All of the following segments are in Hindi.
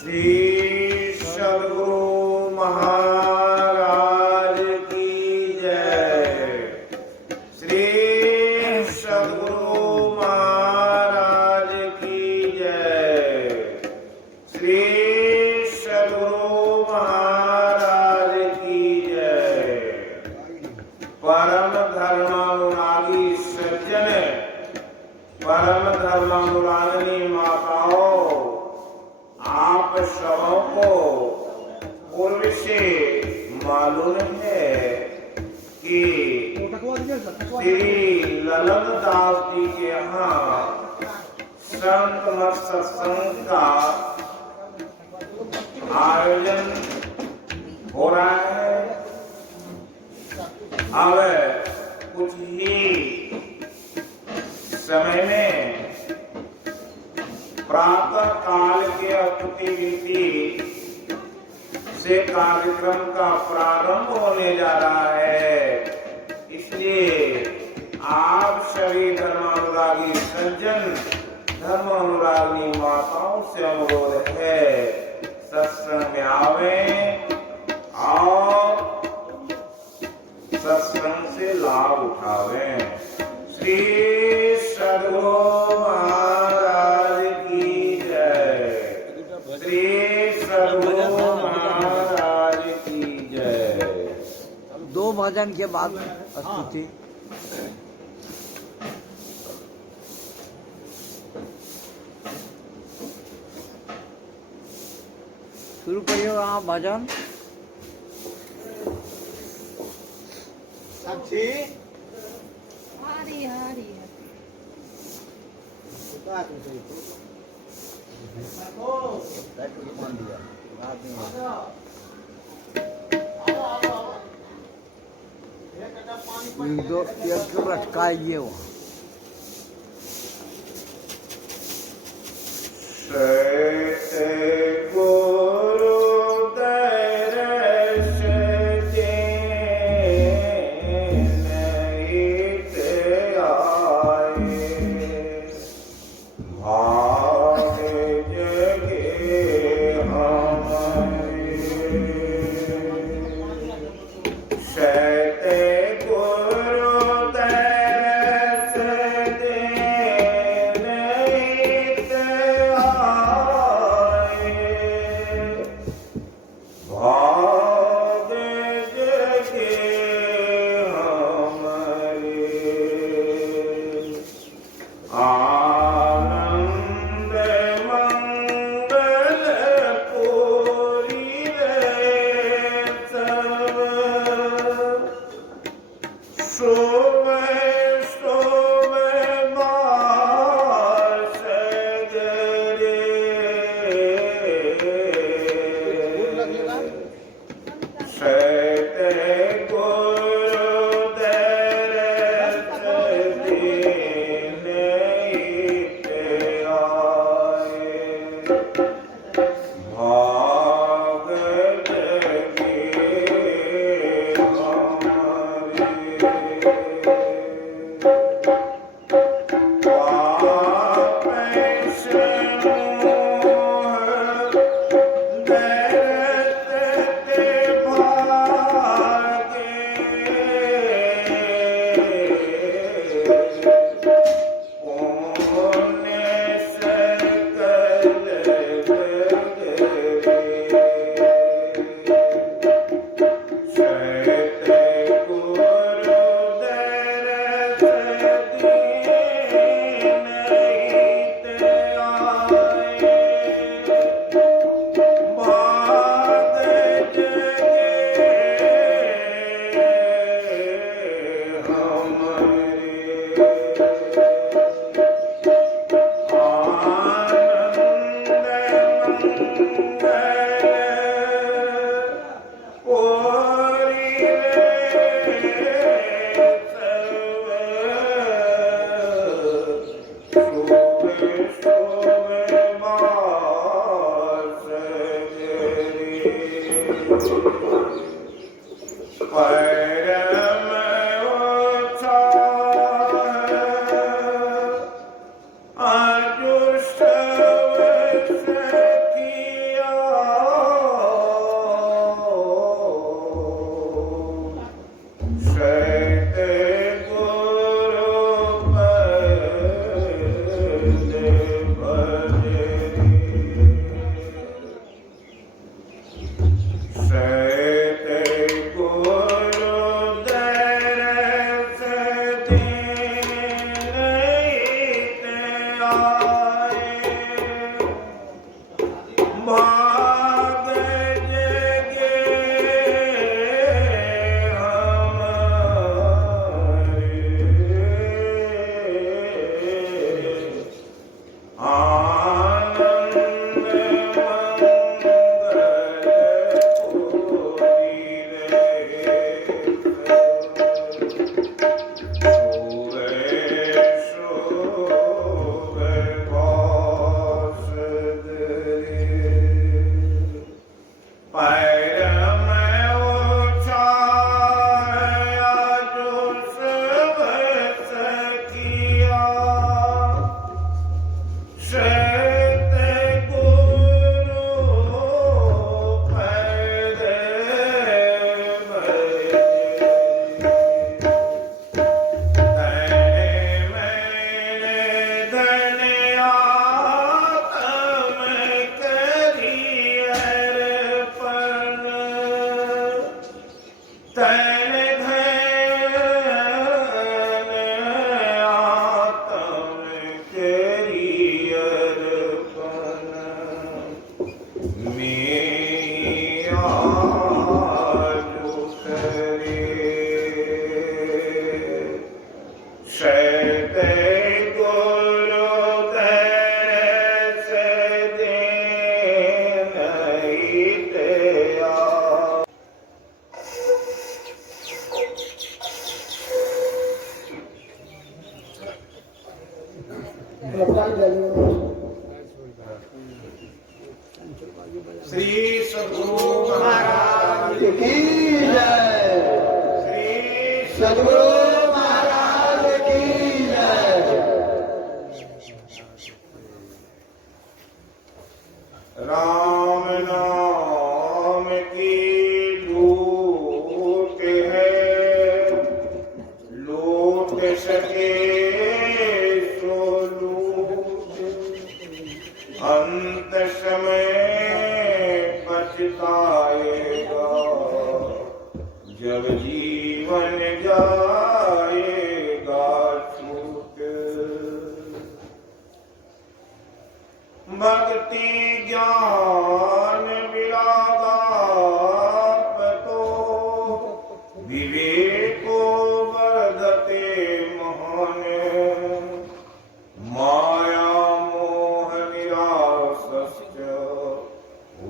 श्री सद्गुरु महाराज की जय। श्री सद्गुरु महाराज की जय। श्री सद्गुरु महाराज की जय। परम धर्मानुरागी सज्जन, परम धर्मानुरागिनी माताओं, आप सबों को पूर्व से मालूम है कि श्री ललन दास जी के यहाँ संत मत सत्संग का आयोजन हो रहा है। अब कुछ ही समय में प्रातः काल के अतिथि से कार्यक्रम का प्रारंभ होने जा रहा है। इसलिए आप सभी धर्मानुरागी सज्जन, धर्मानुरागी माताओं से अनुरोध है, सत्संग में आवे और सत्संग से लाभ उठावे। श्री सद्गुरु महाराज की जय। श्री सद्गुरु महाराज की जय। दो भजन के बाद स्तुति। शुरू करिए आप भजन। साक्षी हरी हरी एक लटकाइए वो। Ajusta-se, भाग जगे श्री सद्गुरु महाराज की जय। श्री सद्गुरु महाराज की जय। राम नाम की लूट है, लूट सके सो लूट, अंत समय पछताएगा जब जीवन जाएगा छूट। भक्ति ज्ञान विरागाप तो विवेको वर्धते महान, माया मोह निरासश्च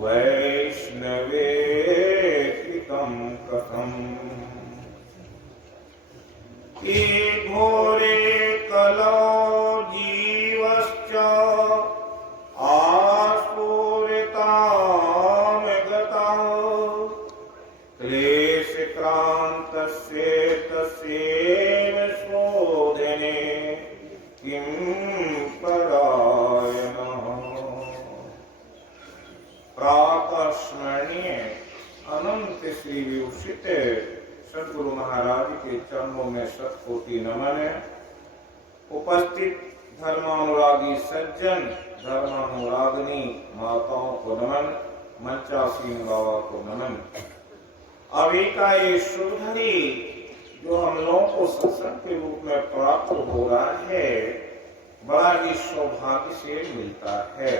वैष्णवे कृतं कथम्। ये घोरे कलौ जीवश्च आस्फुरतां गतः, क्लेशक्रान्तस्य तस्यैव शोधने किं परायणः। प्रातः स्मरणीय अनंत श्री विभूषित सद्गुरु महाराज के चरणों में शतकोटि नमन है। उपस्थित धर्मानुरागी सज्जन, धर्मानुरागिनी माताओं को नमन, मंचासीन बाबा को नमन। अभी का ये शुभ घड़ी जो हम लोगों को सत्संग के रूप में प्राप्त हो रहा है, बड़ा ही सौभाग्य से मिलता है।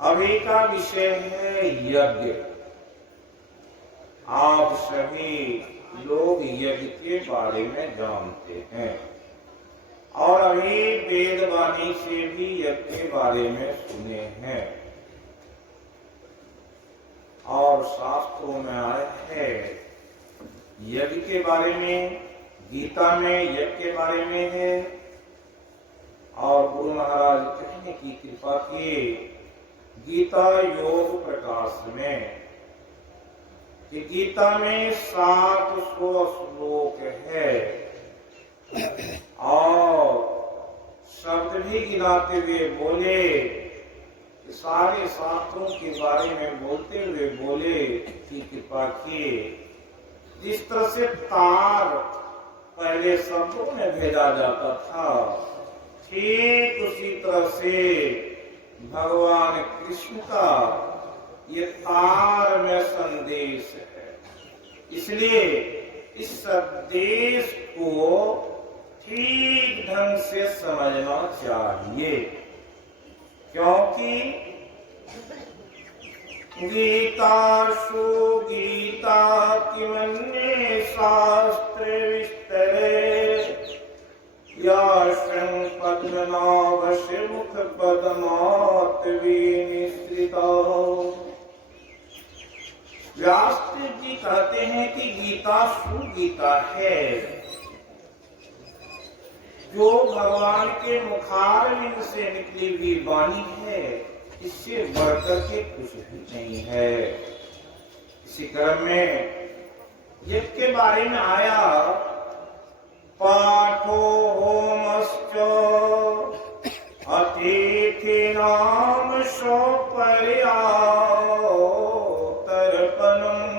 अभी का विषय है यज्ञ। आप सभी लोग यज्ञ के बारे में जानते हैं और अभी वेदवाणी से भी यज्ञ के बारे में सुने हैं और शास्त्रों में आए हैं यज्ञ के बारे में। गीता में यज्ञ के बारे में है और गुरु महाराज कहने की कृपा किए गीता योग प्रकाश में कि गीता में 700 श्लोक है और शब्द भी गिनाते हुए बोले, सारे शास्त्रों के बारे में बोलते हुए बोले कि कृपा किए जिस तरह से तार पहले शब्दों में भेजा जाता था, ठीक उसी तरह से भगवान कृष्ण का ये तार में संदेश है। इसलिए इस संदेश को ठीक ढंग से समझना चाहिए, क्योंकि गीतासु गीता किमन्ये शास्त्र विस्तरे या शं पद्मनाभस्य मुख पद्मात् विनिसृता। व्यास जी कहते हैं कि गीता सुगीता है, जो भगवान के मुखारविंद से निकली हुई वाणी है, इससे बढ़कर के कुछ भी नहीं है। इसी क्रम में यज्ञ के बारे में आया, पाठो होमश्च अतिथिनाम सौपर्या तर्पणम्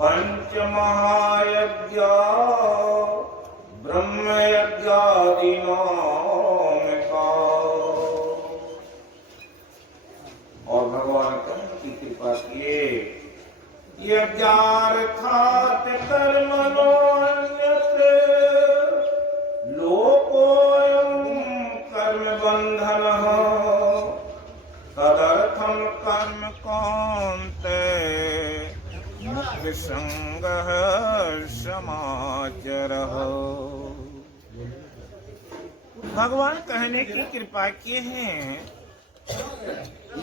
पंचमहायज्ञा ब्रह्मयज्ञादीनां का। और भगवान कहीं की कृपा किए, यज्ञार्थात् कर्मणोऽन्यत्र लोकोऽयं कर्म बन्धनः तदर्थं कर्म कौन्तेय मुक्ति संगः समाचरः। भगवान कहने की कृपा किए हैं,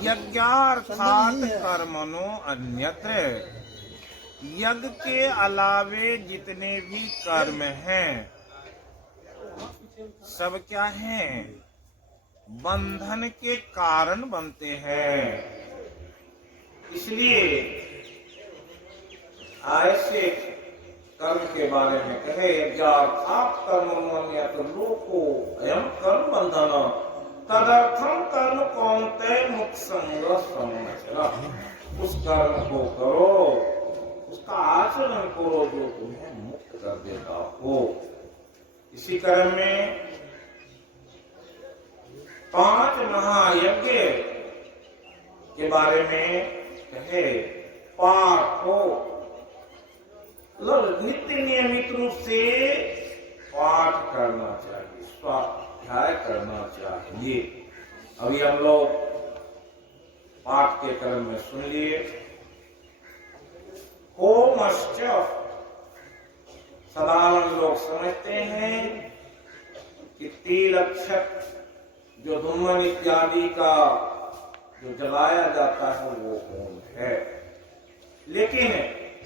यज्ञार्थात् कर्मणो अन्यत्र, यज्ञ के अलावे जितने भी कर्म हैं सब क्या हैं, बंधन के कारण बनते हैं। इसलिए ऐसे कर्म के बारे में कहे, यज्ञार्थात् कर्मणो अन्यत्र लोको अयं कर्म बंधन तदर्थम कर्म कौन्तेय मुक्ति संगः समाचरः। उस कर्म को करो, उसका आचरण करो जो तुम्हें मुक्त कर देता हो। इसी क्रम में 5 महायज्ञ के बारे में कहे, पाठ हो, नित्य नियमित रूप से पाठ करना चाहिए, स्वाध्याय करना चाहिए। अभी हम लोग पाठ के क्रम में सुन लिए। होमश्च, साधारण लोग समझते हैं कि तिल अक्षत जो धूमन इत्यादि का जो जलाया जाता है वो होम है, लेकिन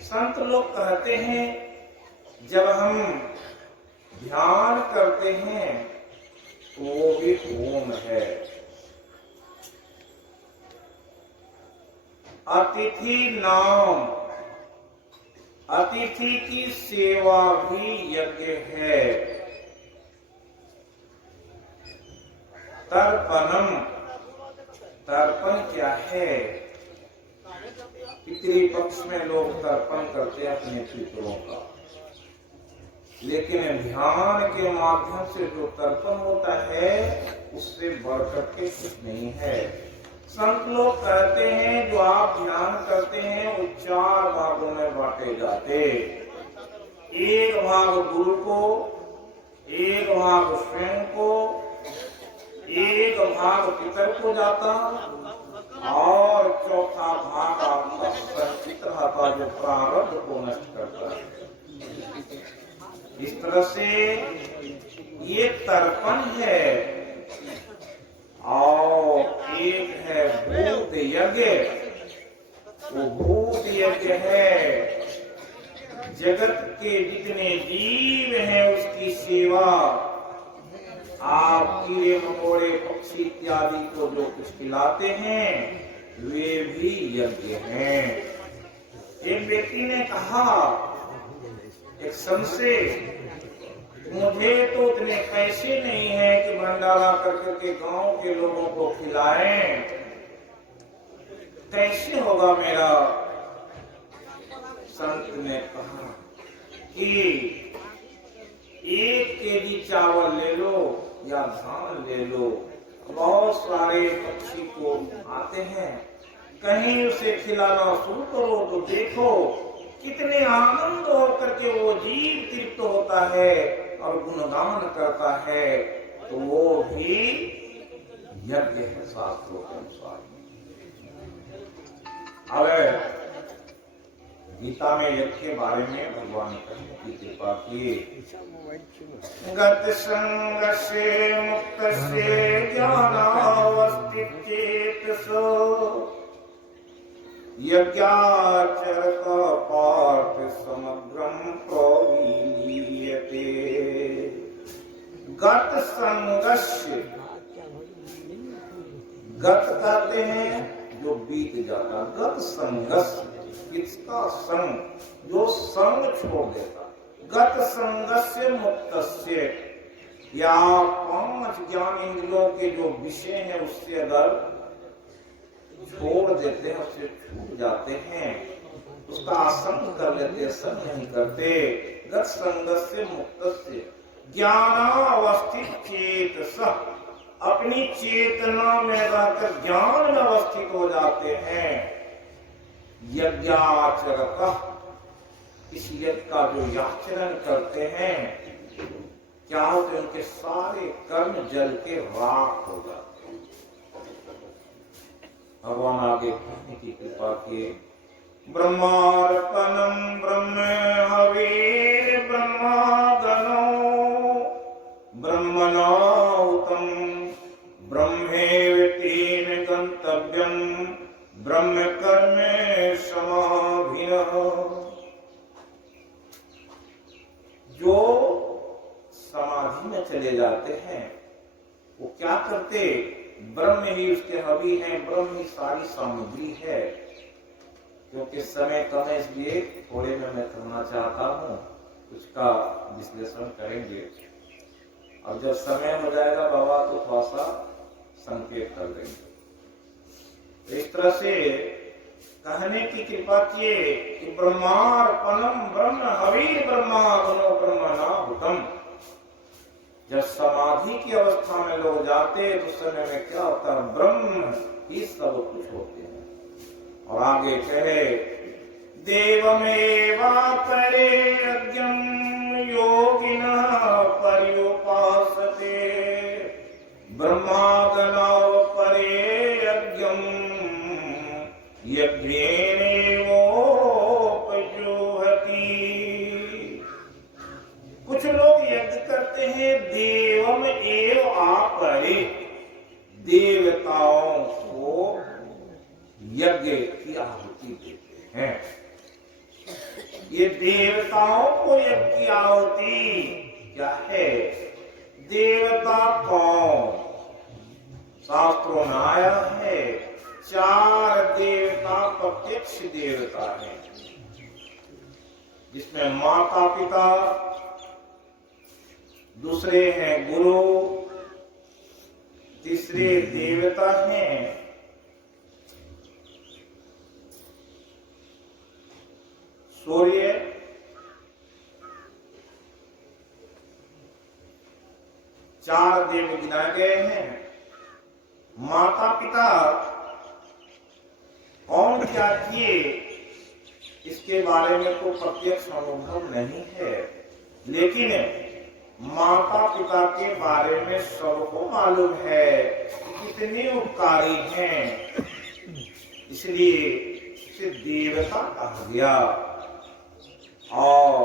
संत लोग कहते हैं जब हम ध्यान करते हैं तो वो भी होम है। अतिथि नाम, अतिथि की सेवा भी यज्ञ है। तर्पणम, तर्पण क्या है? पितृ पक्ष में लोग तर्पण करते हैं अपने पितरों का, लेकिन ध्यान के माध्यम से जो तर्पण होता है उससे बढ़कर के कुछ नहीं है। संत लोग कहते हैं जो आप ध्यान करते हैं वो 4 भागों में बांटे जाते। एक भाग गुरु को, एक भाग स्वयं को, एक भाग पितर को जाता और चौथा भाग आपका संचित रहता जो प्रारब्ध को नष्ट करता है। इस तरह से ये तर्पण है। और एक है भूत यज्ञ, वो भूत यज्ञ है, जगत के जितने जीव हैं उसकी सेवा। आप कीड़े मकोड़े पक्षी इत्यादि को जो कुछ खिलाते हैं वे भी यज्ञ हैं। एक व्यक्ति ने कहा, एक संशय, मुझे तो उतने पैसे नहीं है कि भंडारा करके के गांव के लोगों को खिलाएं, कैसे होगा मेरा? संत ने कहा कि 1 केजी चावल ले लो या धान ले लो, बहुत सारे पक्षी को आते हैं, कहीं उसे खिलाना शुरू करो तो देखो कितने आनंद होकर के वो जीव तृप्त होता है और गुणगान करता है, तो वो भी यज्ञ है शास्त्रों के अनुसार। अब गीता में यज्ञ के बारे में भगवान कहने की कृपा की। गत संगस्य मुक्तस्य ज्ञानावस्थितचेतसो यज्ञाचरत पार्थ समग्रम प्रविलीयते। गत संगस्य, गत कहते हैं जो बीत जाता, गत संगस्य किसका संग, जो संग छोड़ देता। गत संगस्य मुक्तस्य, या 5 ज्ञान इंद्रियों के जो विषय हैं उससे अगर छोड़ देते हैं, उससे छूट जाते हैं, उसका आसंग कर लेते, संग नहीं करते। गत संगस्य मुक्तस्य ज्ञानावस्थित चेतसः, अपनी चेतना में रहकर ज्ञान में अवस्थित हो जाते हैं। यज्ञाचरतः, इस यज्ञ का जो आचरण करते हैं, क्या होते हैं, उनके सारे कर्म जल के राख हो जाते हैं। भगवान आगे कहने की कृपा किए। ब्रह्मार्पणम ब्रह्म हविर ब्रह्मागनो ब्रह्मणाहुतम ब्रह्मेवेतेन गंतव्यम ब्रह्म कर्मे समाभिनः। जो समाधि में चले जाते हैं वो क्या करते, ब्रह्म ही उसके हवि हैं, ब्रह्म ही सारी सामग्री है। क्योंकि समय कम है इसलिए थोड़े में मैं करना चाहता हूँ, कुछ का विश्लेषण करेंगे। अब जब समय हो जाएगा बाबा तो थोड़ा सा संकेत कर देंगे। तो इस तरह से कहने की कृपा किए कि ब्रह्मार्पणम ब्रह्म हविर ब्रह्माग्नो ब्रह्मणाहुतम। जब समाधि की अवस्था में लोग जाते तो समय में क्या होता है, ब्रह्म ही सब कुछ होते हैं। और आगे कहे देवमेवापरे यज्ञं योगिनः पर्युपासते ब्रह्मागनावपरे यज्ञं यज्ञेनैवोपजुह्वति। कुछ लोग यज्ञ करते हैं देवम एव आपरे, देवताओं को यज्ञ की आहुति देते हैं। ये देवताओं को यज्ञ की आहुति क्या है, देवता कौन, शास्त्रों में आया है 4 देवता प्रत्यक्ष देवता है, जिसमें माता पिता, दूसरे हैं गुरु, तीसरे देवता हैं सूर्य, चार देव गिनाए गए हैं। माता पिता कौन क्या किए इसके बारे में तो प्रत्यक्ष अनुभव नहीं है, लेकिन माता पिता के बारे में सबको मालूम है कितने उपकारी हैं, इसलिए इसे देवता कहा गया। और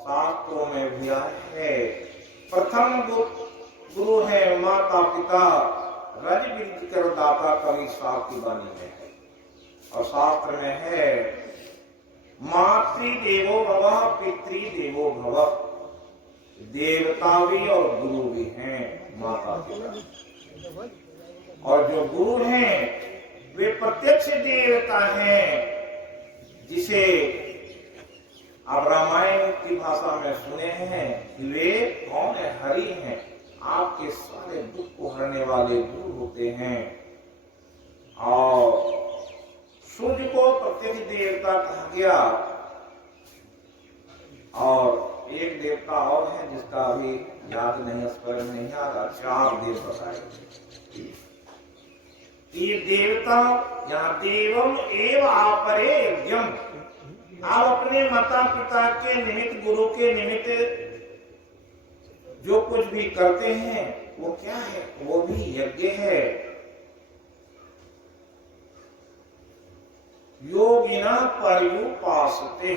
शास्त्रों में भी है प्रथम गुरु है माता पिता, रज बीज कर दाता कवि साहब की वाणी में है। और शास्त्र में है मातृदेवो भवः पितृदेवो भवः, देवता भी और गुरु भी हैं माता पिता। और जो गुरु हैं वे प्रत्यक्ष देवता हैं, जिसे आप रामायण की भाषा में सुने हैं कि वे कौन है, हरि हैं, आपके सारे दुख को हरने वाले गुरु होते हैं। और सूर्य को प्रत्यक्ष देवता कहा गया। और एक देवता और है जिसका अभी याद नहीं, स्मरण नहीं आ रहा, 4 देव बताए। ये देवता यहाँ देवम एव आपरे यज्ञम, आप अपने माता पिता के निमित्त, गुरु के निमित्त जो कुछ भी करते हैं वो क्या है, वो भी यज्ञ है। योगिना पर्युपासते,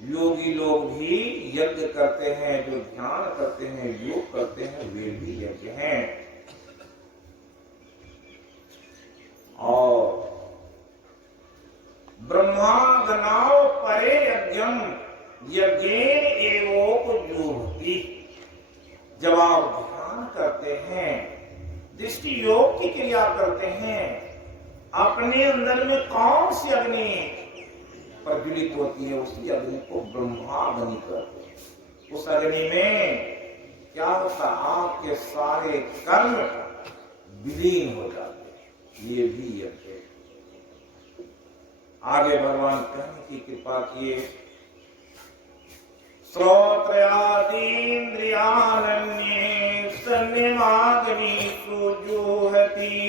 योगी लोग भी यज्ञ करते हैं, जो ध्यान करते हैं, योग करते हैं, वे भी यज्ञ हैं। और ब्रह्मागनाव परे यज्ञम यज्ञेन एवोपजुह्वति, जब आप ध्यान करते हैं, दृष्टि योग की क्रिया करते हैं, अपने अंदर में कौन सी अग्नि प्रज्वलित होती है, उसी अग्नि को ब्रह्माग्नि कहते हैं। उस अग्नि में क्या होता है, आपके सारे कर्म विलीन हो जाते हैं, ये भी यज्ञ। आगे भगवान कहने की कृपा किए, श्रोत्रयादीन्द्रियाण्ये संयमाग्निषु जुह्वति,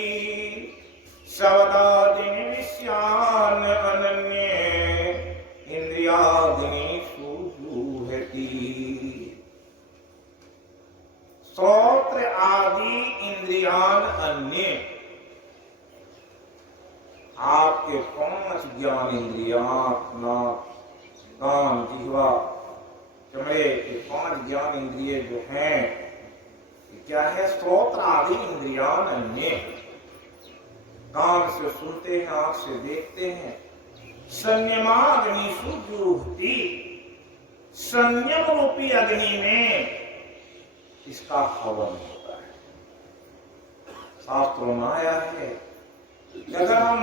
शब्दादीन् विषयान् अनन्ये इंद्रियाग्निषु जुह्वति। श्रोत्र आदि इंद्रियान अन्य, आपके 5 ज्ञान इंद्रिया, नाक, कान, जिह्वा, चमड़े, ये 5 ज्ञान इंद्रिय जो हैं, क्या है, श्रोत्र आदि इंद्रियान अन्य, कान से सुनते हैं, आंख से देखते हैं। संयमाग्निषु जुह्वति, संयम रूपी अग्नि में इसका हवन होता है। शास्त्रों में आया है, अगर हम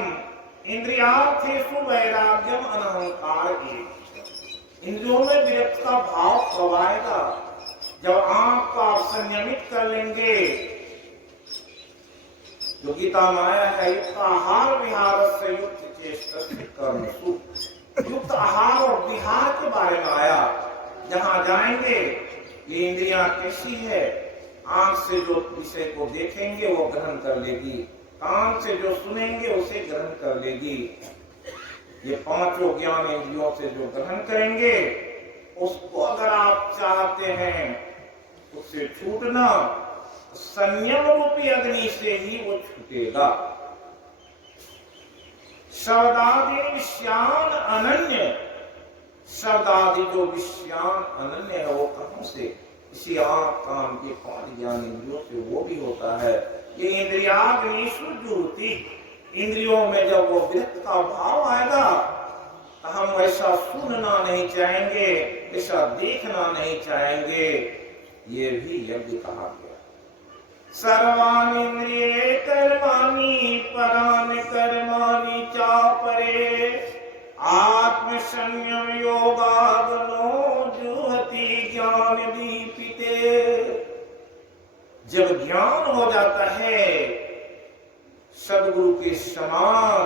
इंद्रियार्थेषु वैराग्यम अनहंकार, इंद्रियों में विरक्त का भाव कब आएगा, जब आंख को आप संयमित कर लेंगे। जो गीता में आया है, युक्त आहार विहार से युक्त चेष्ट कर्मसु, युक्त आहार और विहार के बारे में आया। जहां जाएंगे, ये इंद्रियां कैसी है, आंख से जो विषय को देखेंगे वो ग्रहण कर लेगी, कान से जो सुनेंगे उसे ग्रहण कर लेगी। ये 5 ज्ञान इंद्रियों से जो ग्रहण करेंगे, उसको अगर आप चाहते हैं उससे छूटना, संयम रूपी अग्नि से ही वो छूटेगा। शब्दादि विषयान अनन्य, शब्दादि जो विषयान अनन्य है, वो कहां से, इसी आंख कान के 5 ज्ञान इंद्रियों से वो भी होता है। ये इंद्रियाग्निषु जुह्वति, इंद्रियों में जब वो विरक्त का भाव आएगा, तो हम ऐसा सुनना नहीं चाहेंगे, ऐसा देखना नहीं चाहेंगे। ये भी यज्ञ कहा गया। सर्वाणि इंद्रिये कर्माणि परानि कर्माणि चापरे, आत्म संयम योगाग्नो जुह्वति ज्ञान दीपिते। जब ज्ञान हो जाता है, सदगुरु के समान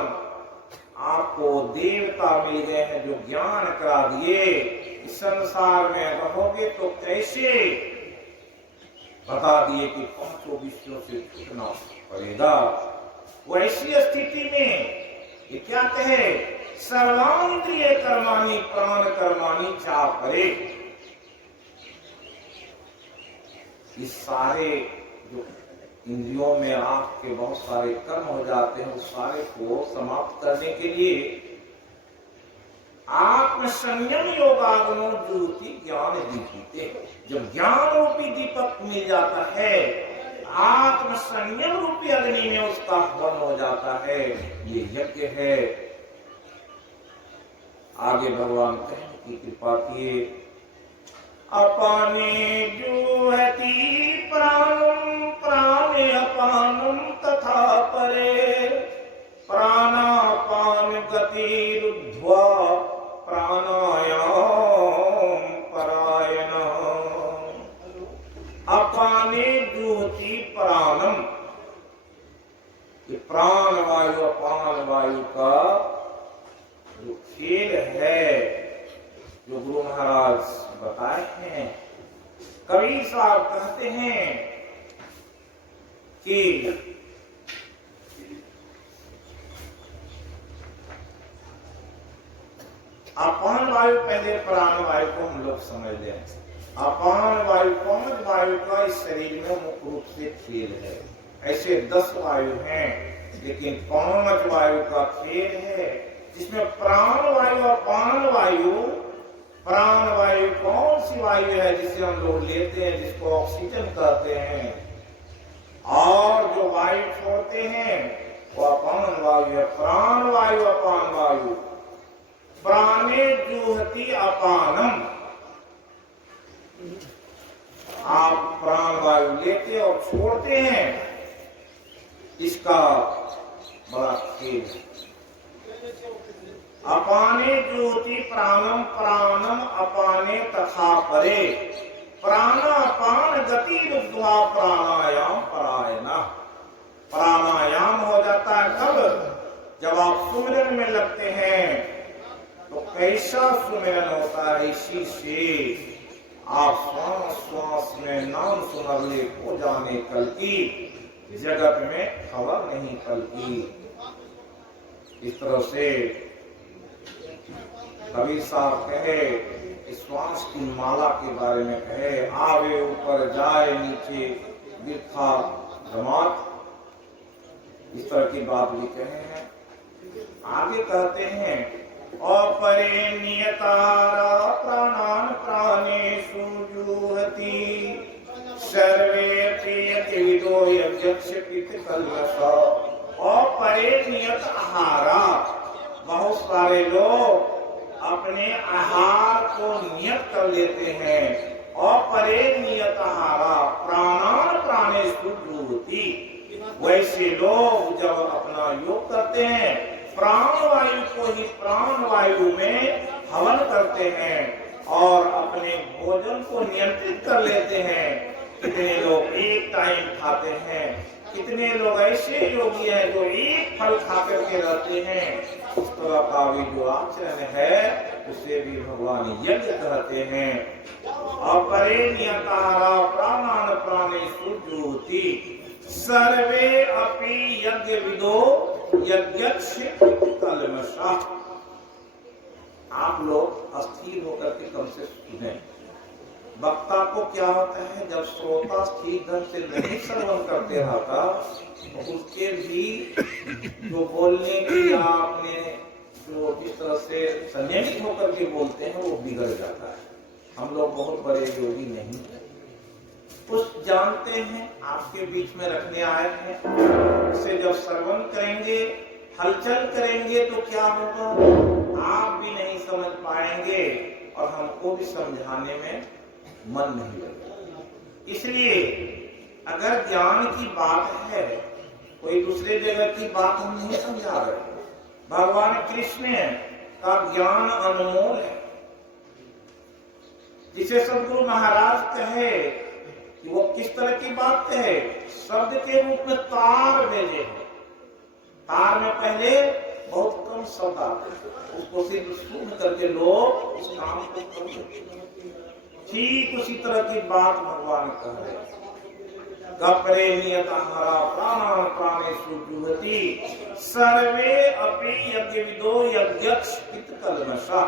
आपको देवता मिल गए हैं जो ज्ञान करा दिए। इस संसार में रहोगे तो कैसे, बता दिए कि 5 विषयों से छूटना पड़ेगा। वैसी स्थिति में ये क्या कहे, सर्वांद्रिय कर्माणि प्राण कर्माणि चापरे। इस सारे जो इंद्रियों में आपके बहुत सारे कर्म हो जाते हैं, उस सारे को समाप्त करने के लिए आत्म संयम योगाग्नो जुह्वति ज्ञान दीपिते। जब ज्ञान रूपी दीपक मिल जाता है, आत्म संयम रूपी अग्नि में उसका हवन हो जाता है, ये यज्ञ है। आगे भगवान कहने की कृपा किए, अपाने जुह्वति प्राणम प्राणे अपानम तथा परे, प्राणापान गतिरुद्ध्वा प्राणायाम परायण। अपाने जुह्वति प्राणम, ये प्राण वायु अपान वायु का जो खेल है, जो गुरु महाराज बताए हैं। कबीर साहब कहते हैं कि अपान वायु, पहले प्राण वायु को हम लोग समझ लें। अपान वायु 5 वायु का इस शरीर में मुख्य रूप से खेल है। ऐसे 10 वायु हैं, लेकिन 5 वायु का खेल है। जिसमें प्राण वायु अपान वायु, प्राण वायु कौन सी वायु है जिसे हम लोग लेते हैं, जिसको ऑक्सीजन कहते हैं, और जो वायु छोड़ते हैं वो अपान वायु है। प्राण वायु अपान वायु, प्राणे जुहति अपानम। आप प्राण वायु लेते और छोड़ते हैं, इसका बड़ा खेल है। अपाने ज्योति प्राणम प्राणम अपाने तथा परे, प्राण अपान गति रुद्धा प्राणायाम परायणा। प्राणायाम हो जाता है कब? जब आप सुमिरन में लगते हैं। तो कैसा सुमिरन होता है? इसी से आप श्वास श्वास में नाम सुनरले को जाने कल की, जगत में खबर नहीं कल की। इस तरह से कबीर साहब कहे, श्वास की माला के बारे में कहे, आवे ऊपर जाए नीचे बिरथा जमात, इस तरह की बात भी कहे हैं। आगे कहते हैं, अपरे नियतारा प्राणान प्राणेषु जुहति, सर्वे प्रियतिविदो यज्ञक्ष पितृकल्मषा। अपरे नियत आहारा, बहुत सारे लोग अपने आहार को नियत कर लेते हैं। अपरे नियत आहारा प्राणान प्राणेषु जुहति, वैसे लोग जब अपना योग करते हैं, प्राण वायु को ही प्राण वायु में हवन करते हैं और अपने भोजन को नियंत्रित कर लेते हैं। कितने लोग एक टाइम खाते हैं, कितने लोग ऐसे योगी हैं जो एक फल खा करके रहते हैं। उस तरह का भी जो आचरण है उसे भी भगवान यज्ञ कहते हैं। अपरे नियतारा प्राणान प्राणेषु जुहति, सर्वे अपि यज्ञ विदो यज्ञक्ष कल्मषा। आप लोग अस्थिर होकर के कम से सुने। वक्ता को क्या होता है, जब श्रोता स्थिर ढंग से नहीं श्रवण करते रहता तो उसके भी जो बोलने की आपने जो जिस तरह से संयमित होकर के बोलते हैं वो बिगड़ जाता है। हम लोग बहुत बड़े योगी नहीं है, कुछ जानते हैं, आपके बीच में रखने आए हैं। उसे जब श्रवण करेंगे, हलचल करेंगे तो क्या होगा, आप भी नहीं समझ पाएंगे और हमको भी समझाने में मन नहीं लगेगा। इसलिए अगर ज्ञान की बात है, कोई दूसरे जगह की बात हम नहीं समझा रहे। भगवान कृष्ण का ज्ञान अनमोल है, जिसे सदगुरु महाराज कहे कि वो किस तरह की बात कहे, शब्द के रूप में तार भेजे हैं। तार में पहले बहुत कम शब्द आते हैं, उसको सिर्फ सुन करके लोग उस काम को करते। ठीक उसी तरह की बात भगवान कह रहे हैं। गपरे नियताहारा प्राणान प्राणेषु जुहति, सर्वे अपि यज्ञ विदो यज्ञक्ष पितृकल्मषा।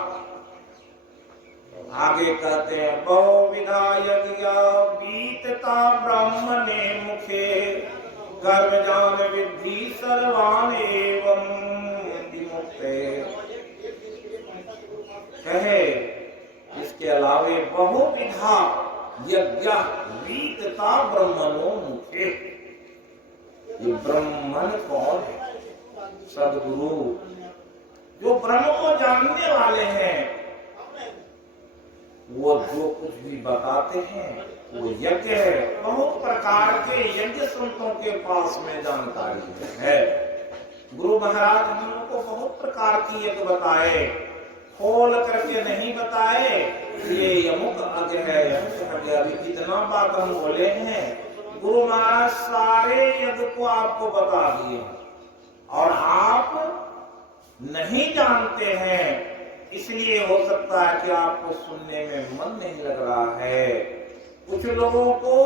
आगे कहते हैं, बहुविधा यज्ञ बीतता ब्रह्मणे मुखे, कर्म जान विद्धि सर्वान एवं विमुक्ते। कहे इसके अलावे बहुविधा यज्ञ बीतता ब्रह्मणो मुखे। ये ब्रह्मन कौन है? सदगुरु, जो ब्रह्म को जानने वाले हैं। वो जो कुछ भी बताते हैं वो यज्ञ है। बहुत प्रकार के यज्ञ संतों के पास में जानकारी है। गुरु महाराज हम लोग को बहुत प्रकार की यज्ञ बताए, खोल करके नहीं बताए ये यमुक यज्ञ है, यमुक यज्ञ। अभी कितना बात हम बोले हैं, गुरु महाराज सारे यज्ञ को आपको बता दिए और आप नहीं जानते हैं। इसलिए हो सकता है कि आपको सुनने में मन नहीं लग रहा है। कुछ लोगों को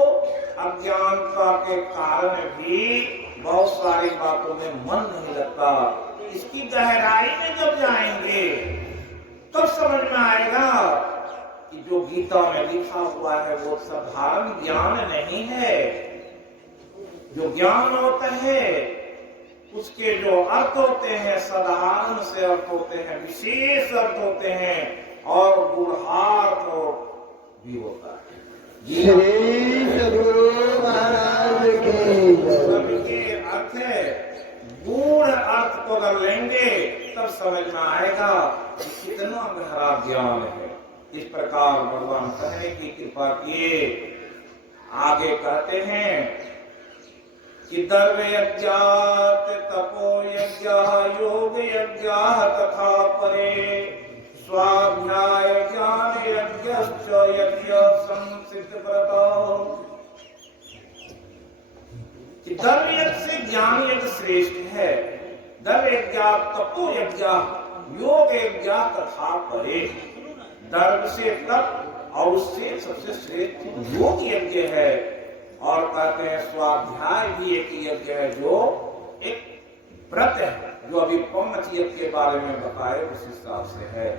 अज्ञानता के कारण भी बहुत सारी बातों में मन नहीं लगता। इसकी गहराई में जब जाएंगे तब समझ में आएगा कि जो गीता में लिखा हुआ है वो साधारण ज्ञान नहीं है। जो ज्ञान होता है उसके जो अर्थ होते हैं साधारण से अर्थ होते हैं, विशेष अर्थ होते हैं और गूढ़ार्थ भी होता है। श्री सद्गुरु महाराज की सबके अर्थ है, गूढ़ अर्थ को अगर लेंगे तब समझ में आएगा कि कितना गहरा ज्ञान है। इस प्रकार भगवान कहने की कृपा किए। आगे कहते हैं कि दर्व यज्ञात तपो यज्ञ योग यज्ञ तथा परे स्वाध्याय ज्ञान यज्ञ यज्ञ संसिद्ध व्रत। दर्व यज्ञ से ज्ञान यज्ञ श्रेष्ठ है। दर्व यज्ञ तपो यज्ञ योग यज्ञ तथा परे। दर्व से तप और उससे सबसे श्रेष्ठ योग यज्ञ है। और कहते हैं स्वाध्याय भी एक यज्ञ है, जो एक व्रत है, जो अभी पंच यज्ञ के बारे में बताए उस हिसाब से है।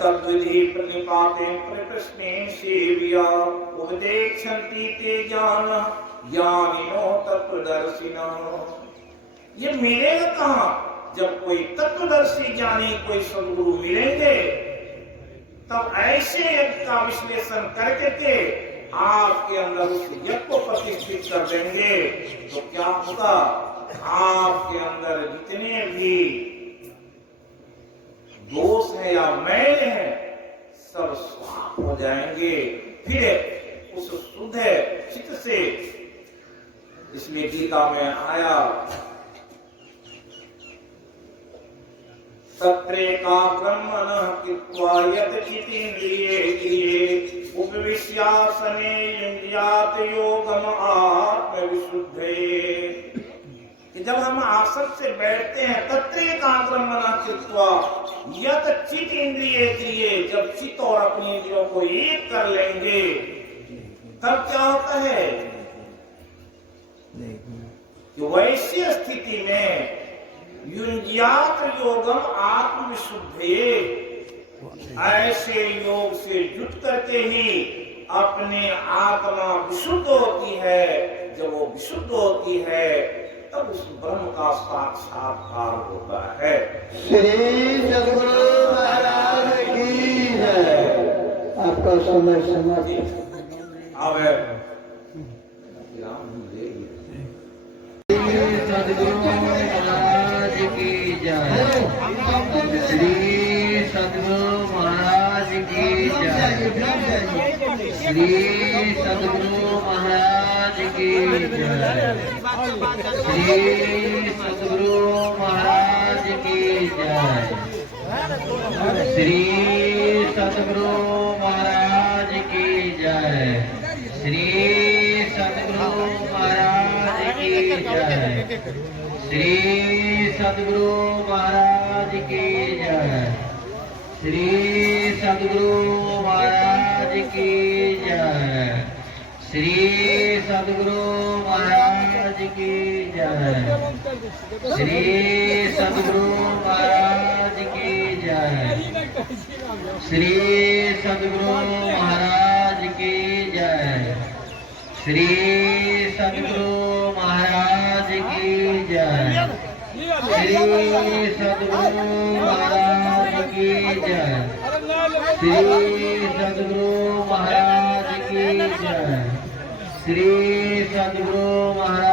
तद्विधि प्रणिपाते प्रश्ने सेव्या उपदेक्षन्ति ते ज्ञान ज्ञानिनो तत्वदर्शिनः। ये मिलेगा कहाँ? जब कोई तत्वदर्शी ज्ञानी कोई सद्गुरु मिलेंगे तब ऐसे यज्ञ का विश्लेषण करके के आपके अंदर उस यज्ञ को प्रतिष्ठित कर देंगे तो क्या होगा? आपके अंदर जितने भी दोष है या मैल है सब साफ हो जाएंगे। फिर उस शुद्ध चित्त से, इसलिए गीता में आया तत्रेकाग्रं मनः कृत्वा यत् चितीन्द्रिये उपविश्यासने युञ्ज्यात योगम् आत्मविशुद्धये। कि जब हम आसन से बैठते हैं तत्रेकाग्रं मनः कृत्वा यत् चितीन्द्रिये, जब चित्त और अपनी इंद्रियों को एक कर लेंगे तब क्या होता है कि वैसी स्थिति में युञ्ज्यात योगम आत्मविशुद्धये, ऐसे योग से जुट करके ही अपने आत्मा विशुद्ध होती है। जब वो विशुद्ध होती है तब उस ब्रह्म का साक्षात्कार होता है। श्री सद्गुरु महाराज की जय। आपका समय समाप्त। अब सद्गुरु महाराज की जय। श्री सद्गुरु महाराज की जय। श्री सद्गुरु महाराज की जय। श्री सद्गुरु महाराज की जय। श्री सद्गुरु महाराज की जय। श्री सद्गुरु महाराज की जय। श्री सद्गुरु महाराज की जय। श्री सद्गुरु महाराज की जय। श्री सद्गुरु महाराज की जय। श्री सद्गुरु महाराज की जय। श्री सद्गुरु महाराज की जय। श्री सद्गुरु महाराज की जय। श्री सद्गुरु महाराज की जय। श्री सद्गुरु महाराज की जय। श्री सद्गुरु महाराज